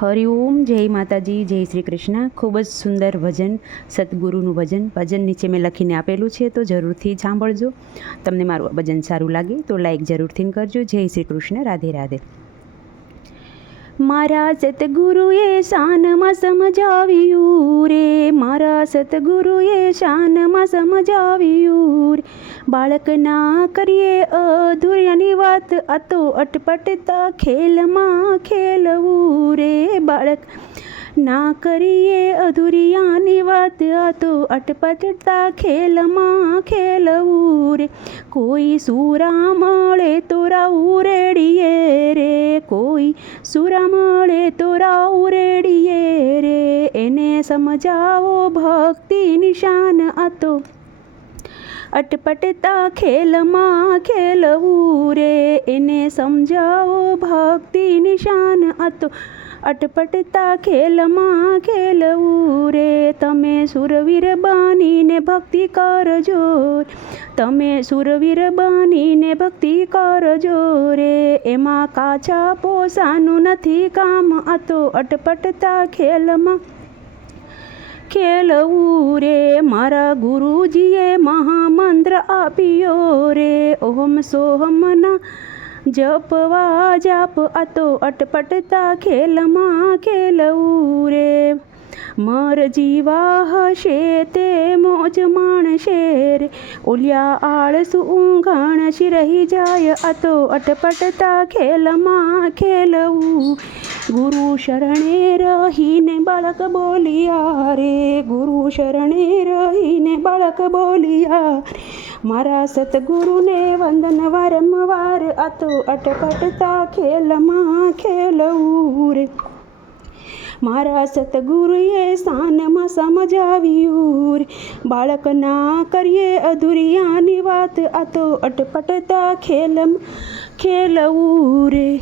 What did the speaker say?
હરિઓમ જય માતાજી, જય શ્રી કૃષ્ણ. ખૂબ જ સુંદર ભજન, સદગુરુનું ભજન. ભજન નીચે મેં લખીને આપેલું છે, તો જરૂરથી સાંભળજો. તમને મારું ભજન સારું લાગે, તો લાઈક જરૂરથી કરજો. જય શ્રી કૃષ્ણ, રાધે રાધે. મારા સતગુરુએ શાનમાં સમજાવ્યું રે. મારા સતગુરુએ શાનમાં સમજાવ્યું રે. બાળકના કરીએ અધૂર્યાની વાત, આ તો અટપટતા ખેલમાં ખેલવું રે બાળક. ના કરીએ અધૂરિયાની વાત, આ તો અટપટતા ખેલમાં ખેલવું રે. કોઈ સુરા મળે તો રાવું રેડીએ રે. કોઈ સુરા મળે તો રાવું રેડીએ રે. એને સમજાવો ભક્તિ નિશાન, આ તો અટપટતા ખેલમાં ખેલવું રે. એને સમજાવો ભક્તિ નિશાન હતો અટપટતા ખેલમાં ખેલવું રે તમે સુરવીર બનીને ભક્તિ કરજો તમે સુરવીર બનીને ભક્તિ કરજો રે. એમાં કાચા પોસાનું નથી કામ હતો અટપટતા ખેલમાં ખેલવું રે મારા ગુરુજીએ મહામંત્ર આપ્યો રે. ઓમ સોહમના જપવા જાપ આ તો અટપટતા ખેલમાં ખેલવું રે મર જીવા હશે તે મોજ માણશે રે. ઓલિયા આળસુ ઊંઘણ રહી જાય, આ તો અટપટતા ખેલમાં ખેલવું. ગુરુ શરણે રહીને બાળક બોલિયા રે. ગુરુ શરણે રહીને બાળક બોલિયા મારા સતગુરુને વંદન વારંવાર આ તો અટપટતા ખેલમાં ખેલવું રે. મારા સતગુરુએ સ્થાનમાં સમજાવ્યું રે. બાળકના કરીએ અધુરિયાની વાત આ તો અટપટતા ખેલમ ખેલવું રે.